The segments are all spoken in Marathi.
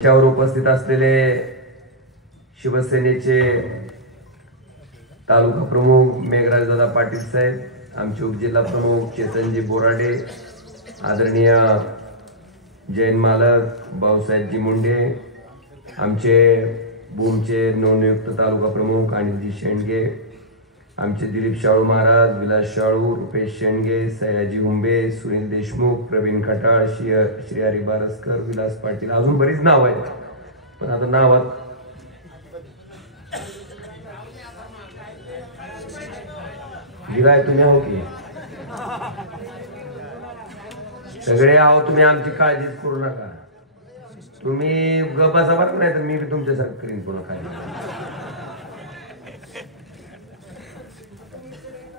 त्यावर उपस्थित असलेले शिवसेनेचे तालुका प्रमुख मेघराजदादा पाटील साहेब, आमचे उपजिल्हा प्रमुख चेतनजी बोराडे, आदरणीय जैन मालक भाऊसाहेबजी मुंडे, आमचे भूमचे नवनियुक्त तालुका प्रमुख अनिलजी शेंडगे, आमचे दिलीप शाळू महाराज, विलास शाळू, रुपेश शेंडगे, सयाजी हुंबे, सुनील देशमुख, प्रवीण खटाळ, श्री हरी बारसकर, विलास पाटील, अजून बरीच नाव आहेत. पण आता नावात दिलाय तुम्ही आहो की सगळे आहो तुम्ही, आमची काळजीच करू नका. तुम्ही गप्पाचा बरं नाही तर मी बी तुमच्यासारखं करीन पुन्हा खाली.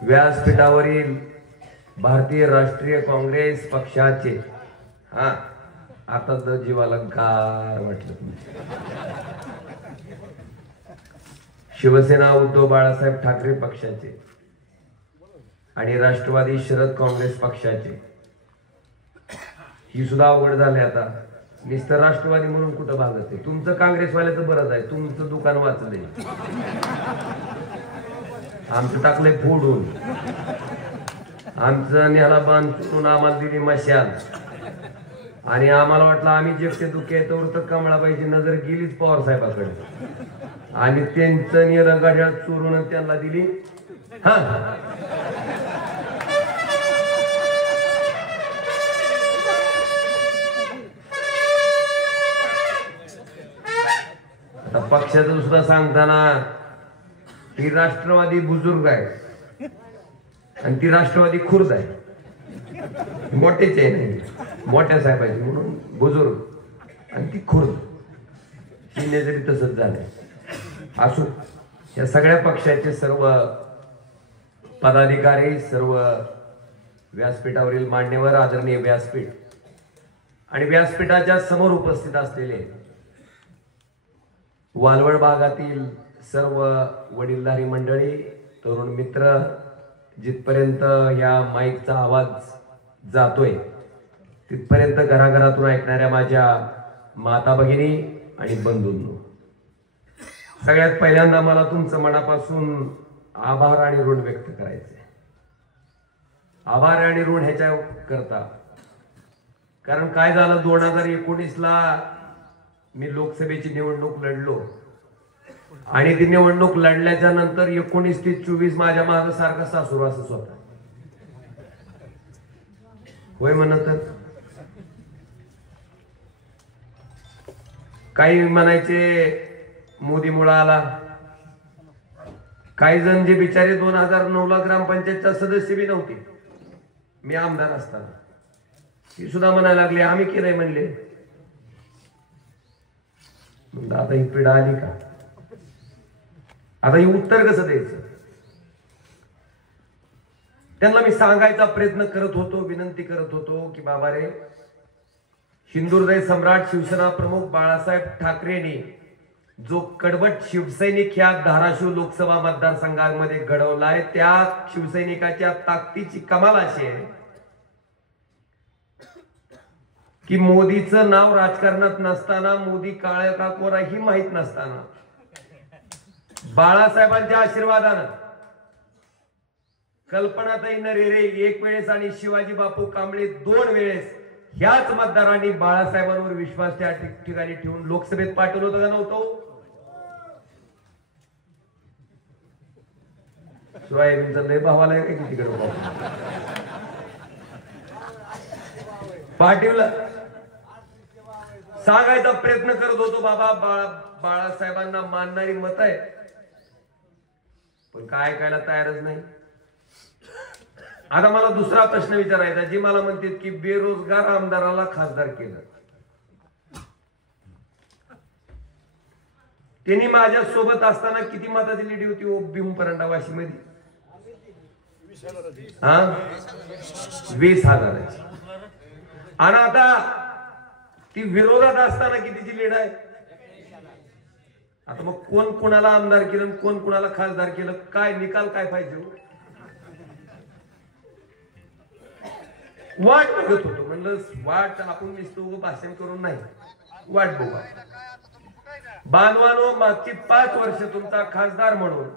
व्यासपीठावरील भारतीय राष्ट्रीय काँग्रेस पक्षाचे आता तर जीवाला गार वाटलं. शिवसेना उद्धव बाळासाहेब ठाकरे पक्षाचे आणि राष्ट्रवादी शरद काँग्रेस पक्षाचे ही सुद्धा अवघड झाले. आता नुसतं राष्ट्रवादी म्हणून कुठं भागत आहे. तुमचं काँग्रेसवाल्याचं बरंच आहे, तुमचं दुकान वाचलंय. आमचं टाकलंय फोडून, आमचं न्याला बांधून आम्हाला दिली मशाल आणि आम्हाला वाटलं आम्ही जेवते दुखे तर कमळाबाईची नजर गेलीच पवार साहेबाकडे आणि त्यांचं निरगाड्या चोरून त्यांना दिली. आता पक्षाचं सुद्धा सांगताना ती राष्ट्रवादी बुजुर्ग आहे आणि ती राष्ट्रवादी खुर्द आहे. मोठेच आहे नाही, मोठ्या साहेबाची म्हणून बुजुर्ग आणि ती खुर्द. शिंदे जरी तसंच झालंय. असो, या सगळ्या पक्षाचे सर्व पदाधिकारी, सर्व व्यासपीठावरील मान्यवर, आदरणीय व्यासपीठ आणि व्यासपीठाच्या समोर उपस्थित असलेले वालवड भागातील सर्व वडीलधारी मंडळी, तरुण मित्र, जिथपर्यंत या माईकचा आवाज जातोय तिथपर्यंत घराघरातून ऐकणाऱ्या माझ्या माता भगिनी आणि बंधूंनो, सगळ्यात पहिल्यांदा मला तुमचं मनापासून आभार आणि ऋण व्यक्त करायचंय. आभार आणि ऋण ह्याच्या करता कारण काय झालं, 2019ला मी लोकसभेची निवडणूक लढलो आणि ती निवडणूक लढल्याच्या नंतर 19 ते 24 माझ्या मागे सारखा सासूरवासच होता. होय म्हणत काही म्हणायचे मोदी मुळे आला. काही जण जे बिचारे 2009ला ग्रामपंचायतचा सदस्य बी नव्हते, मी आमदार असताना, ती सुद्धा म्हणायला लागले आम्ही केलंय म्हणले. आता ही पिढा आली का? आता हे उत्तर कसं द्यायचं? त्यांना मी सांगायचा प्रयत्न करत होतो, विनंती करत होतो की बाबा रे, हिंदुहृदय सम्राट शिवसेना प्रमुख बाळासाहेब ठाकरेंनी जो कडवट शिवसैनिक ह्या धाराशिव लोकसभा मतदारसंघामध्ये घडवलाय, त्या शिवसैनिकाच्या ताकदीची कमाल अशी आहे की मोदीचं नाव राजकारणात नसताना, मोदी काळा का कोरा ही माहित नसताना, बाळासाहेबांच्या आशीर्वादानं कल्पनाताई नरेरे एक वेळेस आणि शिवाजी बापू कांबळे 2 वेळेस ह्याच मतदारांनी बाळासाहेबांवर विश्वास त्या ठिकाणी ठेवून लोकसभेत पाठवलं होतं का नव्हतं? सोयाबीनचा लय भाव आलाय का तिकडे पाठवलं. सांगायचा प्रयत्न करत होतो बाबा बाळासाहेबांना मानणारी मत आहे, पण काय ऐकायला तयारच नाही. आता मला दुसरा प्रश्न विचारायचा, जी मला म्हणतात की बेरोजगार आमदाराला खासदार केलं. त्यांनी माझ्या सोबत असताना किती मताची लीड होती भीम परंडा वाशी मध्ये? 20,000. आणि आता ती विरोधात असताना कितीची लीड आहे? आता मग कोण कोणाला आमदार केलं, कोण कोणाला खासदार केलं, काय निकाल काय पाहिजे? वाट बघत होतो. म्हणलं वाट आपण नुसतं भाषण करून नाही, वाट बघा. बांधवानो, मागची 5 वर्ष तुमचा खासदार म्हणून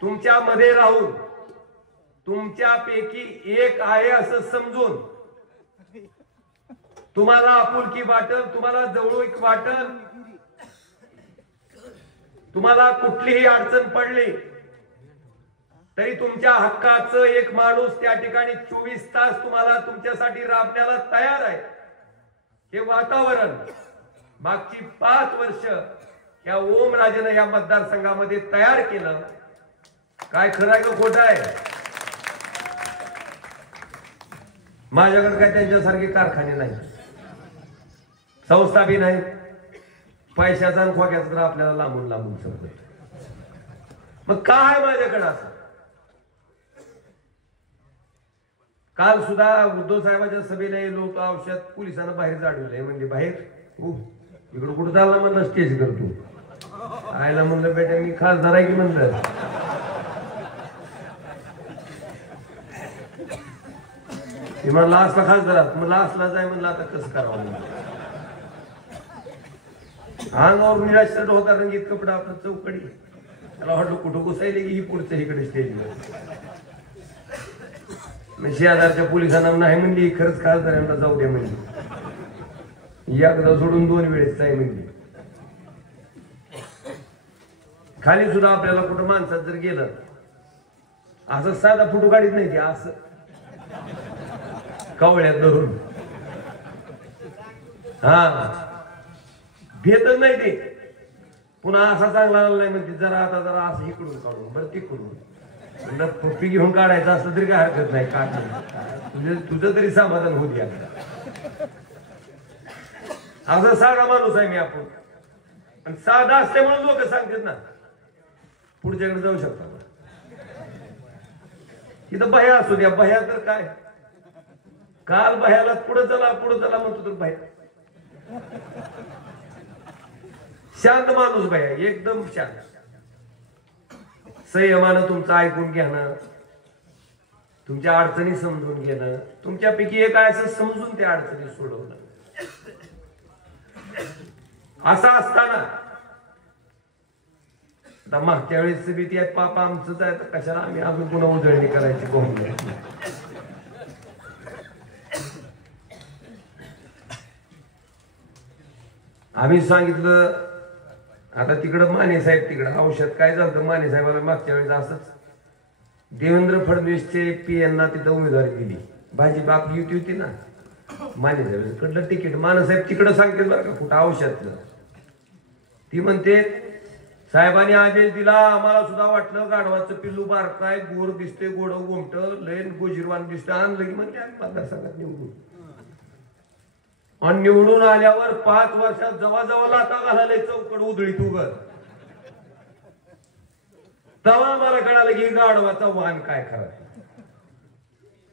तुमच्या मध्ये राहून तुमच्यापैकी एक आहे असं समजून तुम्हाला आपुलकी वाटल, तुम्हाला जवळीक वाटल, तुम्हाला कुठलीही अडचण पडली तरी तुमच्या हक्काचं एक माणूस त्या ठिकाणी 24 तास तुम्हाला तुमच्यासाठी राबण्याला तयार आहे. हे वातावरण मागची 5 वर्ष या ओमराजेनं या मतदारसंघामध्ये तयार केलं. काय खरं आहे का खोटं आहे? माझ्याकडे काय त्यांच्यासारखे कारखाने नाही, संस्था बी नाही, पैशाचा आणि खोक्याचा तर आपल्याला लांबून लांबून समजत. मग काय माझ्याकडे असं? काल सुद्धा उद्धव साहेबांच्या सभेला गेलो होतो. औषध पोलिसांना बाहेर जाडवलंय, म्हणजे बाहेर इकडं कुठं चालला म्हणलं स्टेज करतो. आयला म्हणलं बेटा मी खासदार आहे की म्हणलं. ते म्हणलं असला खासदार म्हणलं असला जाय म्हणलं आता कसं करावं म्हणलं. अंगावर निळा शर्ट होता, रंगीत कपडा, आपला चौकडी. त्याला वाटलं कुठं घुसायले की ही पुढचं इकडे स्टेजवर. शेजारच्या पोलिसांना नाही म्हणली खरंच खासदारांना जाऊ दे म्हणली. एकदा सोडून 2 वेळेस नाही म्हणली. खाली सुद्धा आपल्याला कुठं माणसात जर गेलं असं साधा फोटो काढीत नाही ते, असं कवळ्यात धरून. हा भेटत नाही ते. पुन्हा असा चांगला नाही म्हणते जरा आता जरा असं इकडून काढून बरं तिकडून. पप्पी घेऊन काढायचं असलं तरी काय हरकत नाही, काढ तुझं तरी समाधान होऊ द्या. असं साधा माणूस आहे मी. आपण आणि साधा असल्यामुळे लोक सांगतात ना पुढच्याकडे जाऊ शकता. इथं भया असू द्या, भया तर काय काल भयाला पुढे चला म्हणतो तर बाहेर. शांत माणूस भया, एकदम शांत. संयमानं तुमचं ऐकून घेणं, तुमच्या अडचणी समजून घेणं, तुमच्यापैकी एक आहे असं समजून त्या अडचणी सोडवणं. असं असताना आता मागच्या वेळेस बी ते पापा आमचंच आहे, तर कशाला आम्ही अजून पुन्हा उजळणी करायची बघून. आम्ही सांगितलं आता तिकडं माने साहेब, तिकडं औषध काय झालं माने साहेबाला मागच्या वेळेस असंच देवेंद्र फडणवीसचे पीएनना तिथं उमेदवारी दिली. भाजी बाप युती होती ना, माने साहेब कडलं तिकीट मानसाहेब तिकडं सांगते बरं का कुठं औषधलं. ती म्हणते साहेबांनी आदेश दिला, आम्हाला सुद्धा वाटलं गाढवाचं पिल्लू बारकाय, गोर दिसते, गोड गोमट लयन गोजीरवान दिसतं, आणलं की म्हणते मतदारसंघात निवडून. आणि निवडून आल्यावर 5 वर्षात जवळजवळ लाता घालायला चौकड उधळीत उगत. तेव्हा मला कळालं की गाढवाचा वाहन काय खरं.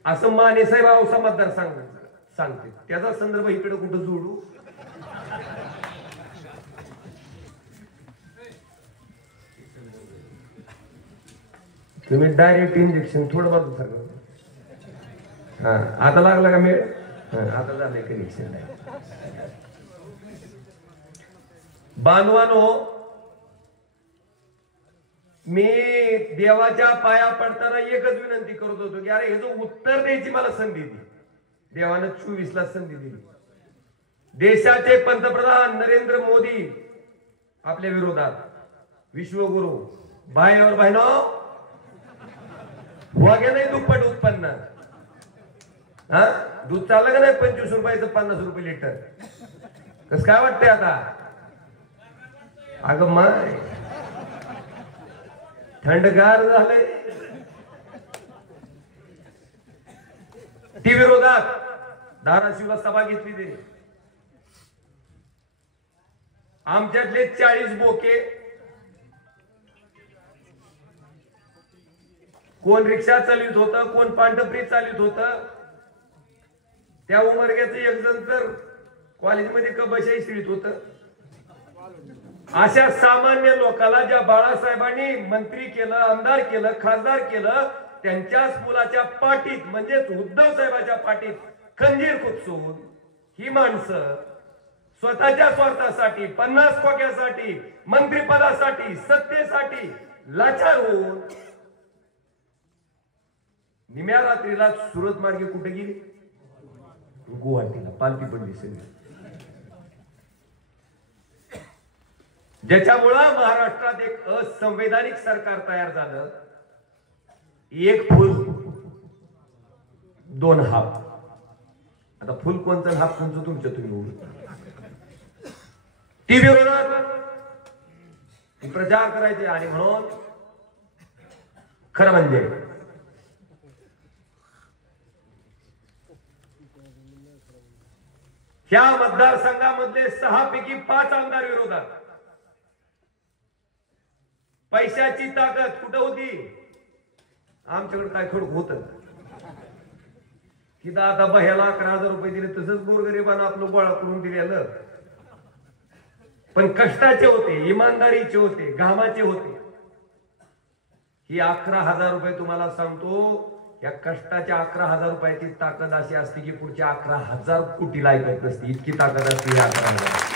असं माने साहेब औसा मतदार सांगते. त्याचा संदर्भ इकडे कुठं जोडू? तुम्ही डायरेक्ट इंजेक्शन थोडं बाजू सगळं. हा आता लागला का मेळ? आता झालंय कनेक्शन. बांधवानो, मी देवाच्या पाया पडताना एकच विनंती करत होतो की अरे ह्याचं उत्तर द्यायची मला संधी दिली. देवानं 24 ला संधी दिली. देशाचे पंतप्रधान नरेंद्र मोदी आपल्या विरोधात विश्वगुरु बाहेर बहिणो वागे नाही दुप्पट उत्पन्न. हा दूध चाललं का नाही 25 रुपयाचं 50 रुपये लिटर. कस काय वाटतंय आता? अगं माय थंडगार झालंय. ती विरोधात धाराशिवला सभा घेतली तरी आमच्यातले 40 बोके, कोण रिक्षा चालवित होतं, कोण पांढरप्री चालवित होतं. त्या उमरग्याचं एक जण तर कॉलेजमध्ये कबशाही शिळीत होतं. अशा सामान्य लोकांना ज्या बाळासाहेबांनी मंत्री केलं, आमदार केलं, खासदार केलं, त्यांच्याच मुलाच्या पाठीत म्हणजेच उद्धव साहेबांच्या पाठीत खंजीर खुपसून ही माणसं स्वतःच्या स्वार्थासाठी, 50 खोक्यासाठी, मंत्रिपदासाठी, सत्तेसाठी लाचार होऊन निम्या रात्रीला सुरत मार्गे कुठे गेली? गुवाहाटीला पालखी पडली सगळी. ज्याच्यामुळं महाराष्ट्रात एक असंवैधानिक सरकार तयार झालं. एक फुल दोन हाप. आता फुल कोणतं हाप कोणतं तुमच्या तुम्ही ती विरोधात प्रचार करायचे. आणि म्हणून खरं म्हणजे ह्या मतदारसंघामधले 6 पैकी 5 आमदार विरोधात. पैशाची ताकद कुठं होती? आमच्याकडे काय खडक होत की आता ह्याला 11,000 रुपये दिले, तसंच गोरगरिबांना आपलं गोळा करून दिलेलं. पण कष्टाचे होते, इमानदारीचे होते, घामाचे होते. ही 11,000 रुपये तुम्हाला सांगतो, या कष्टाच्या 11,000 रुपयाची ताकद अशी असते की पुढच्या 11,000 कोटीला ऐकत नसते. इतकी ताकद असते 11,000.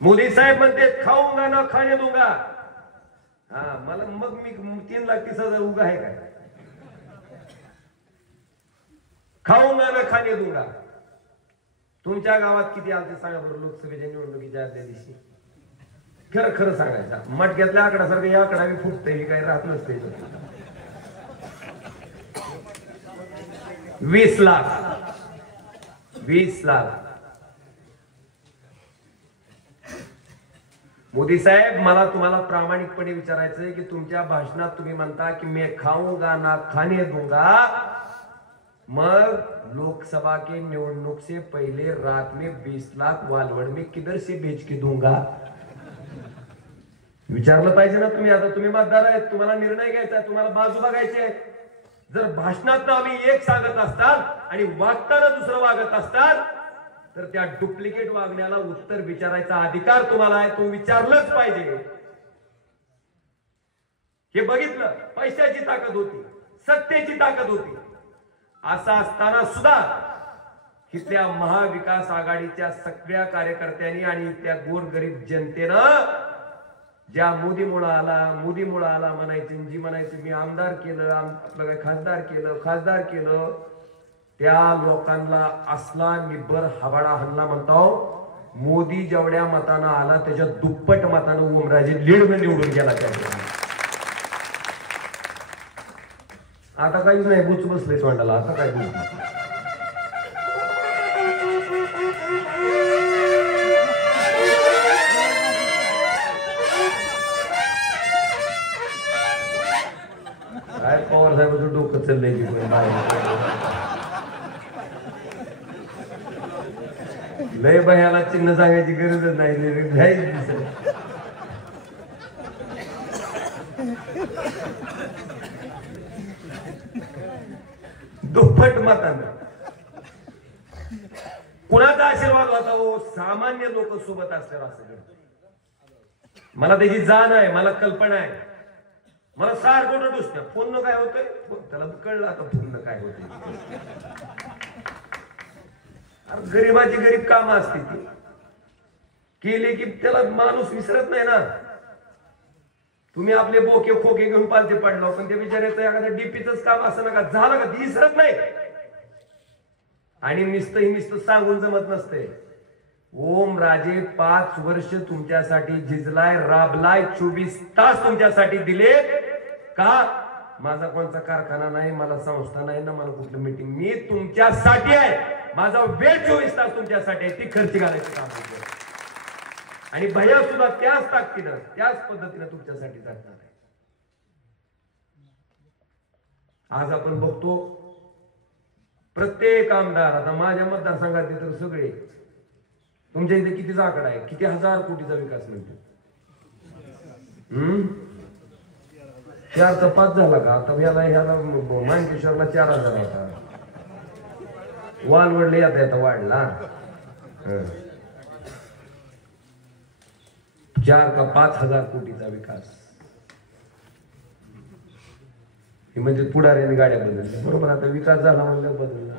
मोदी साहेब म्हणते खाऊंगा ना खाणे दूंगा. हा, मला मग मी 3,30,000 उगा आहे काय? खाऊंगा ना खाणे दूंगा. तुमच्या गावात किती आलते सांगा बरं लोकसभेच्या निवडणुकीच्या आदल्या दिवशी? खरं खरं सांगायचं. मटक्यातल्या आकड्यासारखं या आकडा मी फुटतंय, हे काही राहत नसते. 20 लाख. 20 लाख. मोदी साहेब, मला तुम्हाला प्रामाणिकपणे विचारायचंय की तुमच्या भाषणात तुम्ही म्हणता की मैं खाऊंगा ना खाने दूंगा. मग लोकसभा के निवडणूक से पहले रात में 20 लाख वालवड में किधर से भेज के दूंगा? विचारलं पाहिजे ना तुम्ही. आता तुम्ही मतदार आहेत, तुम्हाला निर्णय घ्यायचा आहे, तुम्हाला बाजू बघायची. जर भाषणात आम्ही एक सांगत असतात आणि वागताना दुसरं वागत असतात तर त्या डुप्लिकेट वागण्याला उत्तर विचारायचा अधिकार तुम्हाला आहे. तो विचारलंच पाहिजे. हे बघितलं, पैशाची ताकद होती, सत्तेची ताकद होती. असं असताना सुद्धा इथल्या महाविकास आघाडीच्या सगळ्या कार्यकर्त्यांनी आणि त्या गोरगरीब जनतेनं ज्या मोदीमुळे आला म्हणायचे, जी म्हणायचे मी आमदार केलं, आपलं काय खासदार केलं, त्या लोकांना असला निब्बर हवाडा हल्ला म्हणतो. मोदी जेवढ्या मतानं आला त्याच्या दुप्पट मतानं ओमराजे लीड मध्ये निवडून गेला. आता काहीच नाही, बुच बसले तोंडाला. आता काय काय पवार साहेबांचं डोकं चाललंय की लय भयाला चिन्ह सांगायची गरजच नाही. दुप्पट मतांना कुणाचा आशीर्वाद होता? हो, सामान्य लोक सोबत असल्यावर असं घडतं. मला त्याची जाण आहे, मला कल्पना आहे. मला सारखं डुसतं फोन काय होतंय, त्याला कळलं आता फोन काय होतंय. गरीबाची गरीब काम असते ती केले की त्याला माणूस विसरत नाही ना. तुम्ही आपले बोके खोके घेऊन पालते पडलो, पण ते बिचारायचं एखाद्या डीपीच काम असं नका झालं का ती विसरत नाही. आणि नुसतं सांगून जमत नसते. ओम राजे 5 वर्ष तुमच्यासाठी झिजलाय, राबलाय, 24 तास तुमच्यासाठी दिले का? माझा कोणता कारखाना नाही, मला संस्था नाही ना, मला कुठलं मीटिंग. मी तुमच्यासाठी आहे. माझा वेळ 24 तास तुमच्यासाठी आहे. ती खर्च घालायची काम करतो. आणि भैया सुद्धा त्याच ताकदीनं त्याच पद्धतीनं तुमच्यासाठी जगणार आहे. आज आपण बघतो प्रत्येक आमदार, आता माझ्या मतदारसंघातले तर सगळे, तुमच्या इथे कितीचा आकडा आहे, किती हजार कोटीचा विकास म्हणतो? 4चा 5 झाला का? आता ह्याला मानकेश्वरला 4,000 होता. वालवडले आता वाढला. 4 का 5,000 कोटीचा विकास. म्हणजे पुढाऱ्याने गाड्या बदलल्या. बरोबर, आता विकास झाला म्हणलं बदलला.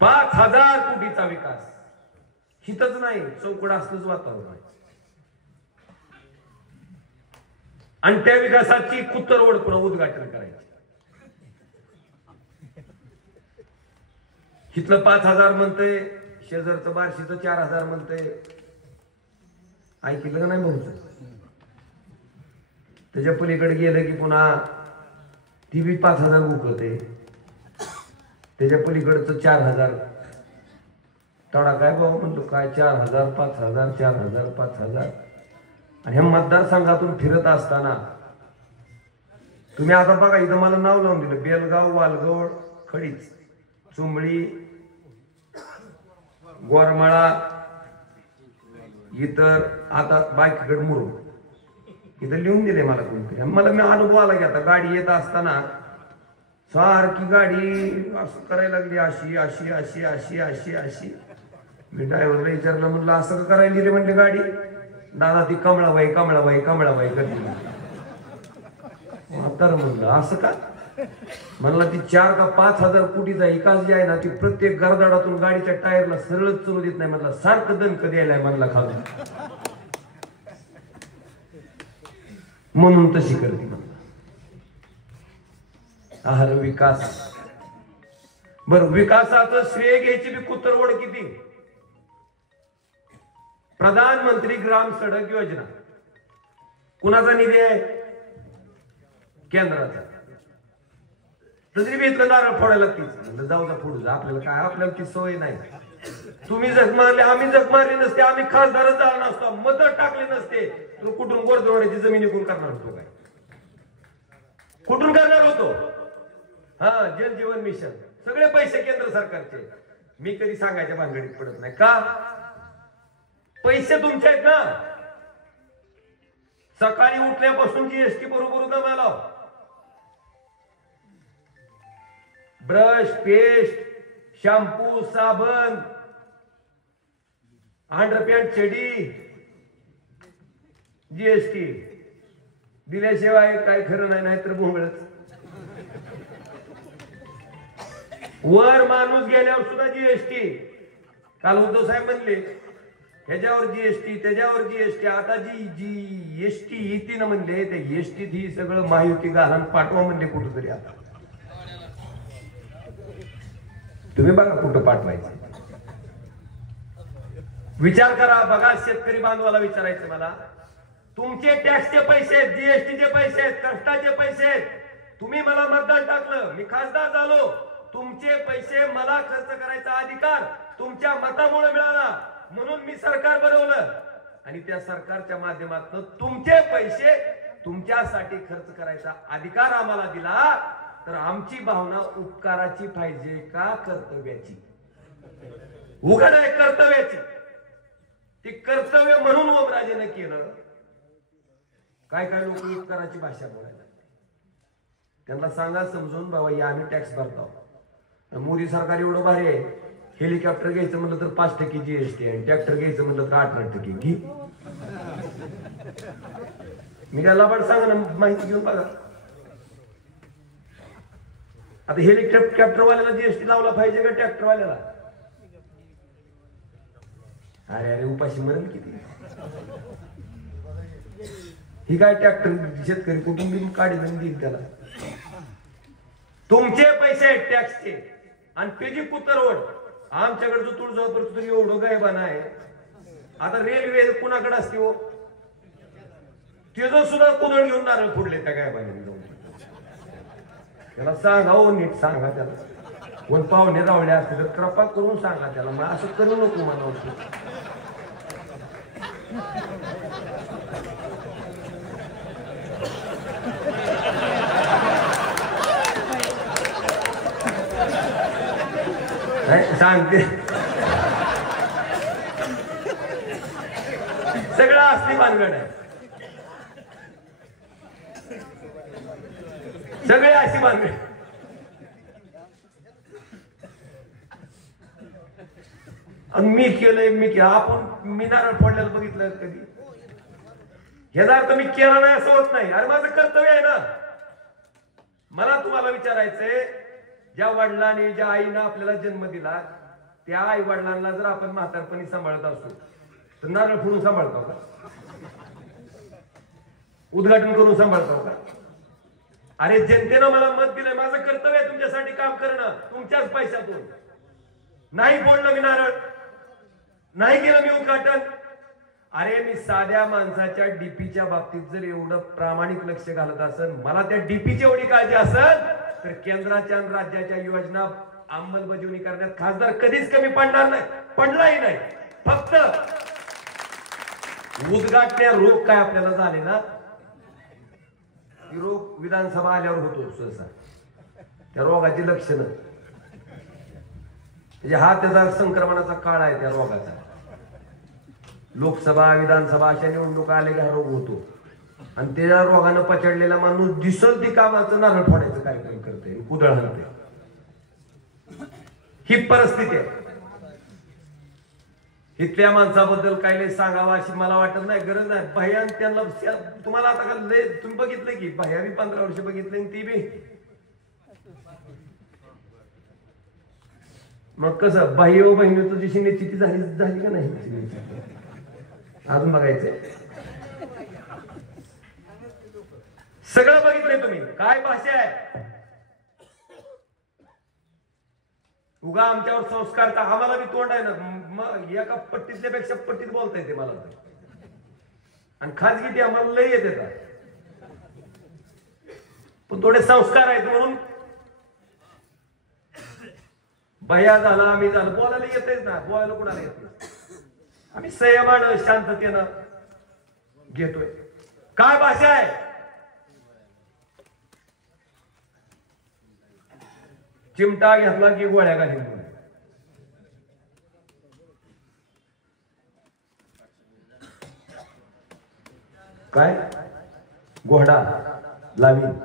5,000 कोटीचा विकास हितच नाही, चौकड असलंच वातावरण आहे. आणि त्या विकासाची कुत्तरवड पुन्हा उद्घाटन करायची. हितलं 5,000 म्हणतंय, शेजारचं बार्शीचं 4,000 म्हणतंय. ऐकलं का नाही भाऊ? त्याच्या पलीकडे गेलं की पुन्हा ती बी 5,000 उकळते. त्याच्या पलीकडचं 4,000. तडा काय भाऊ म्हणतो, काय 4,000 5,000 4,000 5,000. आणि हे मतदारसंघातून फिरत असताना तुम्ही आता बघा, इथं मला नाव लावून दिलं, बेलगाव, वालगोड, खडीच, चुंबळी, गोरमाळा, इतर आता बाकीकडे मुरुम इथं लिहून दिले मला कोणतरी. मला मी अनुभव आला की आता गाडी येत असताना सारखी गाडी असं करायला लागली, अशी अशी अशी अशी अशी अशी. मी ड्रायव्हरला विचारलं, म्हणलं असं का करायला दिली? म्हणते गाडी. दादा ती कमळाबाई कमळाबाई कमळाबाई करते. तर म्हणलं असं का? म्हणला ती 4 का 5,000 कोटीचा विकास जे आहे ना, ती प्रत्येक गरदाडातून गाडीच्या टायरला सरळच चलू देत नाही. म्हणला सारखं दणक द्यायला म्हणला खाली, म्हणून तशी करते म्हणला. आहार विकास. बर, विकासाचं श्रेय घ्यायची बी कुतरवड किती. प्रधानमंत्री ग्राम सडक योजना कुणाचा निधी आहे? केंद्राचा. तरी बी इथलं नारळ फोडायला लागतील. जाऊ जा फोडू जा, आपल्याला काय, आपल्याला ती सवय नाही. तुम्ही जग मारले, आम्ही जग मारली नसते, आम्ही खासदारच झाला नसतो, मत टाकले नसते, तर कुठून गोरदवाड्याची जमीन विकून करणार होतो? काय कुठून करणार होतो? हा, जल जीवन मिशन सगळे पैसे केंद्र सरकारचे. मी कधी सांगायच्या भानगडीत पडत नाही. का? पैसे तुमचे आहेत ना. सकाळी उठल्यापासून जीएसटी बरोबर मला ब्रश, पेस्ट, शॅम्पू, साबण, अंडरपॅन्ट, चडी, जीएसटी दिल्याशिवाय काय खरं नाही, नाहीतर भोंगळच. वर माणूस गेल्यावर सुद्धा जीएसटी. काल उद्धव साहेब म्हणले ह्याच्यावर जीएसटी, त्याच्यावर जीएसटी. आता जीएसटी येते ना म्हणले, ते एसटी ही सगळं महायुती घालून पाठवा म्हणले कुठंतरी. आता तुम्ही बघा कुठं पाठवायचं, विचार करा. बघा, शेतकरी बांधवाला विचारायचं मला, तुमचे टॅक्सचे पैसे आहेत, जीएसटीचे पैसे आहेत, कष्टाचे पैसे आहेत. तुम्ही मला मतदान टाकलं, मी खासदार झालो, तुमचे पैसे मला खर्च करायचा अधिकार तुमच्या मतामुळे मिळाला, म्हणून मी सरकार बनवलं. आणि त्या सरकारच्या माध्यमातून तुमचे पैसे तुमच्यासाठी खर्च करायचा अधिकार आम्हाला दिला. तर आमची भावना उपकाराची पाहिजे का कर्तव्याची? उघड आहे कर्तव्याची. ती कर्तव्य म्हणून ओमराजेने केलं. काय काय लोक उपकाराची भाषा बोलायला, त्यांना सांगा समजून, बाबा या आम्ही टॅक्स भरतो. मोदी सरकार एवढं भारी आहे, हेलिकॉप्टर घ्यायचं म्हणलं तर 5% जीएसटी आहे, ट्रॅक्टर घ्यायचं म्हणलं तर 18% घे. मी काय लबाड सांगा ना, माहिती घेऊन बघा. आता हेलिकॉप्टरवाल्याला जीएसटी लावला पाहिजे का ट्रॅक्टरवाल्याला? अरे अरे, उपाशी मरण किती. ही काय ट्रॅक्टर शेतकरी कुठून काढून देईल त्याला? तुमचे पैसे आहेत टॅक्सचे, आणि त्याची कुतरवड. आमच्याकडचं तुळजापूरचं तरी एवढं गायबान आहे. आता रेल्वे कुणाकडे असते हो? त्याचं सुद्धा कुदळ घेऊन नारळ फोडले त्या गायबाने जाऊन. त्याला सांगा हो, नीट सांगा त्याला. कोण पाहुणे रावले असते तर कृपा करून सांगा त्याला, मग असं करू नको म्हणावं. सांगते सगळं असली भानगड आहे, सगळे अशी भानगड. मी केलंय, मी केलं. आपण मी नारळ फोडल्याला बघितलं कधी? ह्याचा अर्थ मी केला नाही असं होत नाही. अरे माझं कर्तव्य आहे ना. मला तुम्हाला विचारायचंय, ज्या वडिलांनी ज्या आईनं आपल्याला जन्म दिला त्या आई वडिलांना जर आपण म्हातारपणी सांभाळत असतो तर नारळ फोडून सांभाळतो का? उद्घाटन करून सांभाळतो का? अरे जनतेनं मला मत दिलंय, माझं कर्तव्य आहे तुमच्यासाठी काम करणं, तुमच्याच पैशातून. नाही फोडलं मी नारळ, नाही केलं मी उद्घाटन. अरे मी साध्या माणसाच्या डीपीच्या बाबतीत जर एवढं प्रामाणिक लक्ष घालत असेल, मला त्या डीपीची एवढी काळजी असेल, तर केंद्राच्या आणि राज्याच्या योजना अंमलबजावणी करण्यात खासदार कधीच कमी पडणार नाही, पडलाही नाही. फक्त उद्घाटन रोग काय आपल्याला झाले ना, रोग विधानसभा आल्यावर होतो सहसा, त्या रोगाची लक्षणं म्हणजे हा त्याचा संक्रमणाचा काळ आहे त्या रोगाचा. लोकसभा विधानसभा अशा निवडणुका आल्या की हा रोग होतो आणि त्या रोगानं पछाडलेला माणूस दिसल ती कामाचं नारळ फोडायचं कार्यक्रम करते, कुदळ हलते. ही परिस्थिती आहे. इथल्या माणसाबद्दल काही सांगावं अशी मला वाटत नाही, गरज नाही. भैया त्यांना तुम्हाला आता तुम्ही बघितलं की भैया बी 15 वर्ष बघितले ती बी, मग कसं भाई व बहिणीचं जी निश्चिती झाली का नाही अजून बघायचंय. सगळं बघितलंय तुम्ही, काय भाषा आहे. उगा आमच्यावर संस्कारचा आम्हाला बी तोंड आहे ना, मग एका पट्टीतल्या पेक्षा पट्टीत बोलता येते मला तर. आणि खाजगी ते आम्हाला लय येते, पण थोडे संस्कार आहेत म्हणून भया झाला आम्ही झालं बोलायला येतेच ना, बोलायला कोणाला येत नाही. आम्ही संयमानं शांततेनं घेतोय. काय भाषा आहे. चिमटा घेतला की गोळ्या घालीन, काय घोडा लावीन.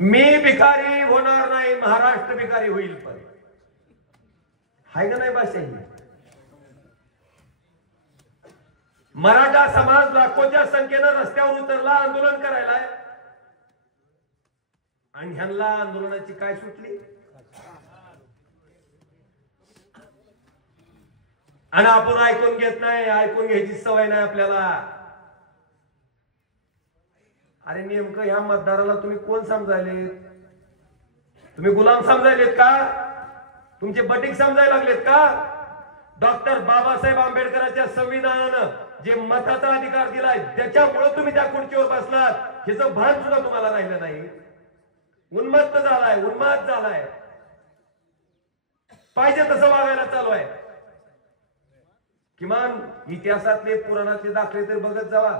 मी भिकारी होणार नाही, महाराष्ट्र भिकारी होईल. पण हाय का नाही भाषा ही. मराठा समाज लाखोच्या संख्येनं रस्त्यावर उतरला आंदोलन करायला, आणि ह्यांना आंदोलनाची काय सुटली. आणि आपण ऐकून घेत नाही, ऐकून घ्यायची सवय नाही आपल्याला. अरे नेमकं ह्या मतदाराला तुम्ही कोण समजायले? तुम्ही गुलाम समजायलेत का? तुमचे बटीक समजायला लागलेत का? डॉक्टर बाबासाहेब आंबेडकरांच्या संविधानानं जे मताचा अधिकार दिलाय त्याच्यामुळे तुम्ही त्या खुर्चीवर बसलात, ह्याचं भान सुद्धा तुम्हाला राहिलं नाही. उन्मत्त झालाय, उन्माद झालाय, पाहिजे तसं वागायला चालू आहे. किमान इतिहासातले पुराणातले दाखले तर बघत जावा.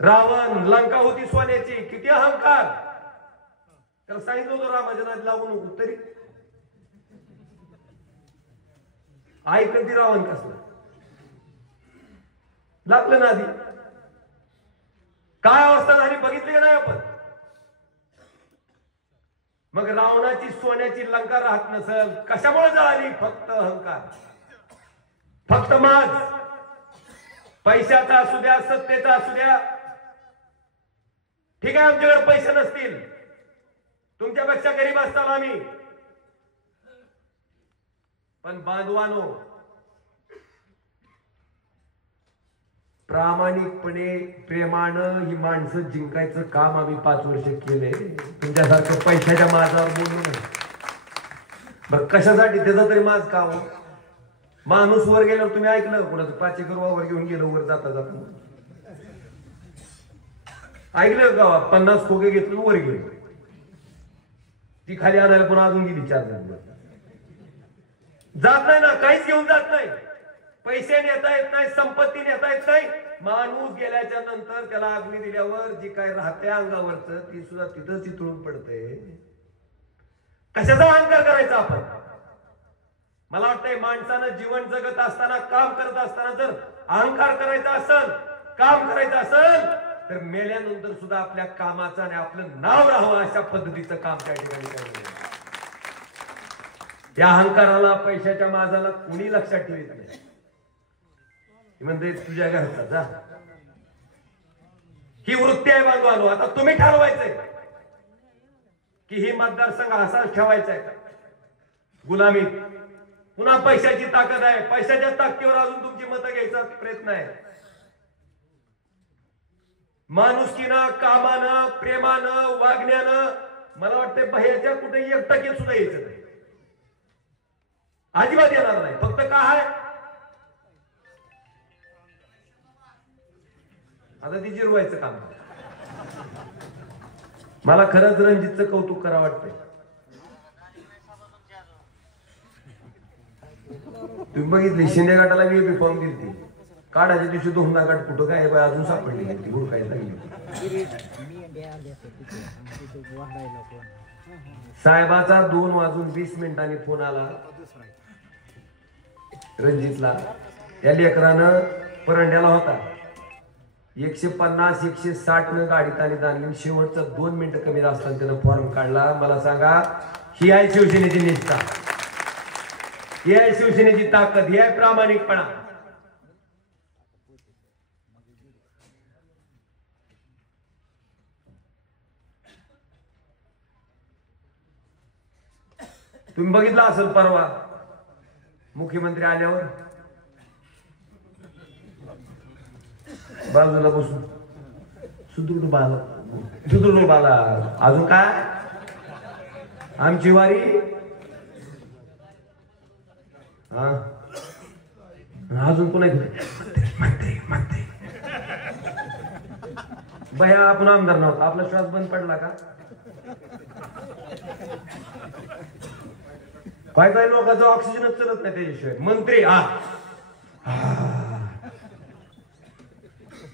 रावण लंका होती सोन्याची, किती अहंकार. त्याला सांगितलं होतं रामाच्या नादी लागू नको, तरी ऐकत ती रावण कसला लागलं नादी. काय अवस्था झाली बघितली का नाही आपण. मग रावणाची सोन्याची लंका राहत नसल, कशामुळे जळाली? फक्त अहंकार, फक्त माज. पैशाचा असू द्या, सत्तेचा असू द्या. ठीक आहे आमच्याकडे पैसे नसतील, तुमच्यापेक्षा गरीब असताल आम्ही, पण बांधवानो प्रामाणिकपणे प्रेमानं ही माणसं जिंकायचं काम आम्ही 5 वर्ष केले. तुमच्यासारखं पैशाच्या माझावर बोललो नाही. बरं कशासाठी? त्याचा तरी माझ काम. माणूस वर गेल्यावर तुम्ही ऐकलं कोणाचं 5 एकर वर घेऊन गेलो वर जाता जाता, ऐकलं गावात 50 खोके घेतलं वर गेलो. ती खाली आणायला पण अजून गेली 4 जण. जात नाही ना, काहीच घेऊन जात नाही. पैसे नेता येत नाही, संपत्ती नेता येत नाही. माणूस गेल्याच्या नंतर त्याला अग्नी दिल्यावर जी काय राहते अंगावरच ती सुद्धा तिथं चितळून पडते. कशाचा अहंकार करायचा आपण? मला वाटतंय माणसानं जीवन जगत असताना, काम करत असताना जर अहंकार करायचा असेल, काम करायचं असेल, तर मेल्यानंतर सुद्धा आपल्या कामाचं आणि आपलं नाव राहावं अशा पद्धतीचं काम त्या ठिकाणी करायचं. त्या अहंकाराला, पैशाच्या माझाला कोणी लक्षात ठेवत नाही. म्हणते तुझ्या घरचा जा, ही वृत्ती आहे बांधवानो. आता तुम्ही ठरवायचंय की ही मतदारसंघ असाच ठेवायचा आहे, गुलामी. पुन्हा पैशाची ताकद आहे, पैशाच्या ताकदीवर अजून तुमची मतं घ्यायचा प्रयत्न आहे. माणुसकीनं, कामानं, प्रेमानं, वागण्यानं मला वाटतं बाहेरच्या कुठे 1% सुद्धा यायचं नाही, अजिबात येणार नाही. फक्त काय आता ती जिरवायचं काम. मला खरंच रणजितचं कौतुक करा वाटतंय. तुम्ही बघितली शिंदे गटाला मी फॉर्म दिली, काढाच्या दिवशी दोनदा काढ कुठं काय अजून सापडली नाही, गुड काय लागली. साहेबाचा 2:20 फोन आला रणजितला. त्या लेकरानं परंड्याला होता, 150-160 न गाडीत आणली. शेवटचं 2 मिनिटं कमी असताना त्यानं फॉर्म काढला. मला सांगा, ही आहे शिवसेनेची निष्ठा, ही आहे शिवसेनेची ताकद, ही आहे प्रामाणिकपणा. तुम्ही बघितलं असेल परवा मुख्यमंत्री आल्यावर बाजूला बसून सुदृढ बाला अजून काय आमची वारी. हा अजून पुन्हा म्हणते भया आपण आमदार नव्हता, आपला श्वास बंद पडला का? काय काय लोकांचं ऑक्सिजनच चलत नाही त्याच्याशिवाय. मंत्री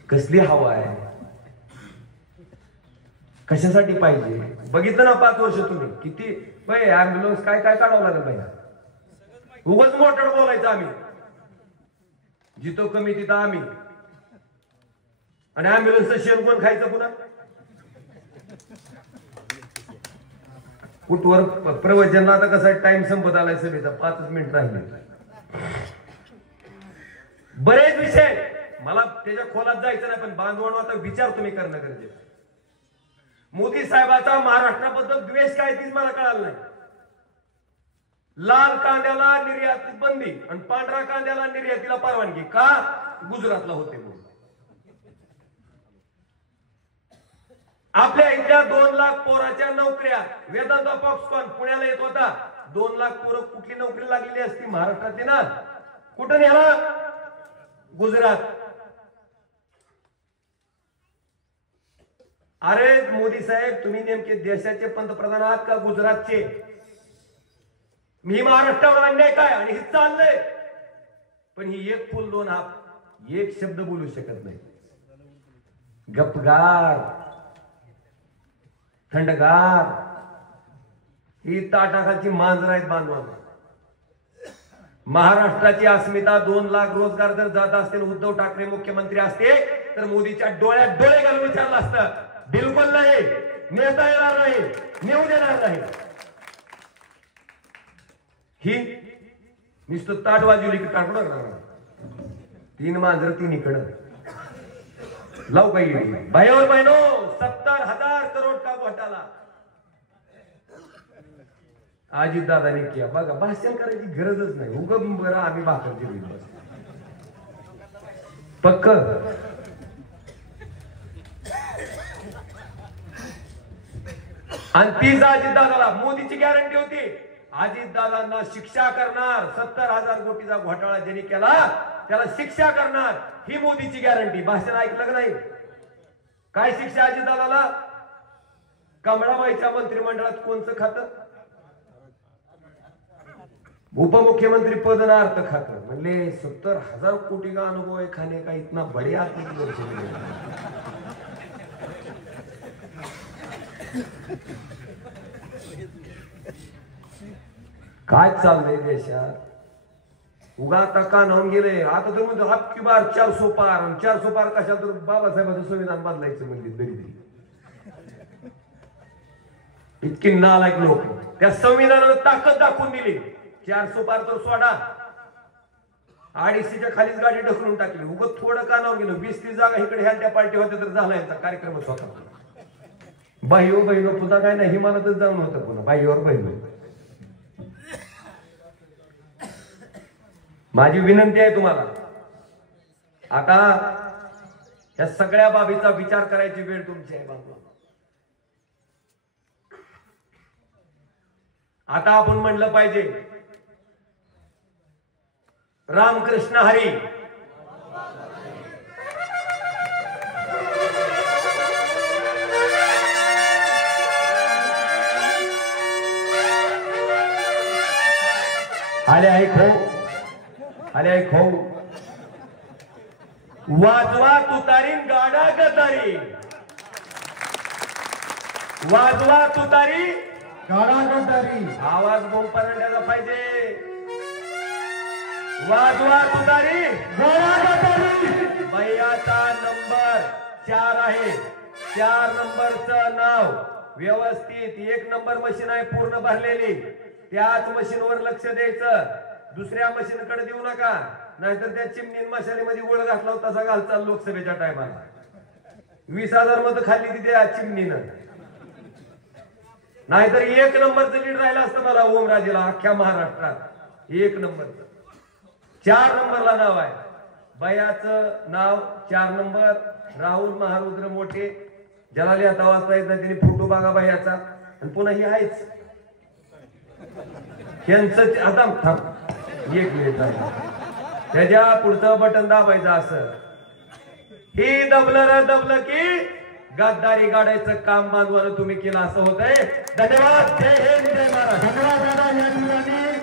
कसली हवा आहे, कशासाठी पाहिजे? बघितलं ना 5 वर्ष तुम्ही किती ऍम्ब्युलन्स काय काय काढावं लागेल पाहिजे. उगाच मोठं बोलायचं आम्ही, जिथं कमी तिथं आम्ही. आणि ऍम्ब्युलन्सचं शेण कोण खायचं पुन्हा? कुठवर प्रवचनला आता कसा टाइम संपत आलाय सभेचा, 5 मिनिट राहिले. बरेच विषय मला त्याच्या खोलात जायचं नाही, पण बांधवांनो आता विचार तुम्ही करणं गरजेचं. मोदी साहेबाचा महाराष्ट्राबद्दल द्वेष काय तीच मला कळालं नाही. लाल कांद्याला निर्यात बंदी आणि पांढरा कांद्याला निर्यातीला परवानगी का? गुजरातला होते म्हणून. आपल्या इथल्या 2 लाख पोराच्या नोकऱ्या, वेदांता फॉक्सकॉन पुण्याला येत होता, 2 लाख पोरं कुठली नोकरी लागलेली असती महाराष्ट्रातली ना? कुठं नेला? गुजरात. अरे मोदी साहेब, तुम्ही नेमके देशाचे पंतप्रधान आहात का गुजरातचे? मी महाराष्ट्रावर अन्याय काय आणि हे चाललंय, पण ही 1 फुल 2 हात, 1 शब्द बोलू शकत नाही. गपगार, थंडगार, ही ताटाखालची मांजर आहेत बांधवांना. महाराष्ट्राची अस्मिता 2 लाख रोजगार जर जात असतील, उद्धव ठाकरे मुख्यमंत्री असते तर मोदीच्या डोळ्यात डोळे घालून विचारलं असतं. बिलकुल नाही, नेता येणार नाही, नेऊ देणार नाही. ही नुसतं ताट वाजवली की टाकू लागणार. 3 मांजर 3 इकडं लावू काही बायावर बहिणो. 70,000 करोड का घोटाला अजित दादाने केला. बघा, भाषण करायची गरजच नाही. उगम बरं आम्ही भाकर दिली पक्क. आणि तीच अजित दादाला मोदीची गॅरंटी होती, अजित दादांना शिक्षा करणार. 70,000 कोटीचा घोटाळा ज्यांनी केला त्याला शिक्षा करणार, ही मोदीची गॅरंटी. भाषण ऐकलं नाही? काय शिक्षा अजित दादाला? कमळाबाईच्या मंत्रिमंडळात कोणचं खातं? उपमुख्यमंत्री पद ना अर्थ खातं. म्हणले 70,000 कोटी का अनुभव है खाने का, इतना बढ़िया. काय चाललंय देशात? उगा आता कानावून गेले. आता तर म्हणजे अबकी बार 400 पार, 400 पार कशा तर बाबासाहेबांचं संविधान बदलायचं म्हणजे दरिद्री. इतकी नालायक लोक. त्या संविधानाला ताकद दाखवून दिली. 400 पार तर सोडा, 250च्या खालीच गाडी ढकलून टाकली. उगत थोडं कानावर गेलो. 20-30 जागा इकडे ह्या त्या पार्टी होत्या तर झाला यांचा कार्यक्रमच होता. बाह्यो बहिणो पुन्हा काय नाही हिमालयातच जाऊन होतं पुन्हा बाह्योवर बहिणो. माझी विनंती आहे तुम्हाला, आता या सगळ्या बाबीचा विचार करायची वेळ तुमची आहे बाबा. आता आपण म्हणलं पाहिजे रामकृष्ण हरी. आले आहे खो, आले आहे खो. वाजवा तुतारीन गाडा गदारी, वाजवा तुतारी गाडा गदारी. आवाज बोंबपरंड्याचा पाहिजे. वाजवा तुतारी गाडा गदारी. बैयाचा नंबर 4 आहे. 4 नंबरचं नाव व्यवस्थित. 1 नंबर मशीन आहे पूर्ण भरलेली. त्याच मशीनवर लक्ष द्यायचं. दुसऱ्या मशीनकडे देऊ नका, नाहीतर त्या चिमणीन मशालीमध्ये गोळ घातला होता तसा घालचाल लोकसभेच्या टायमाला. 20,000 मतं खाल्ली ती त्या चिमणीनं. नाहीतर 1 नंबरचं लीड राहिलं असतं मला ओमराजेला अख्ख्या महाराष्ट्रात. 1 नंबरचं. 4 नंबरला नाव आहे. बयाचं नाव 4 नंबर राहुल महारुद्र मोठे. ज्याला लिहिता वाचता येत नाही त्यांनी फोटो बघा बयाचा. आणि पुन्हा ही आहेच यांचं. आता थांब 1 मिनिट. त्याच्या पुढचं बटन दाबायचं असं. ही दबलं की गद्दारी गाडायचं काम बांधवानं तुम्ही केलं असं होतंय. धन्यवाद. जय हिंद जय महाराष्ट्र. धन्यवाद.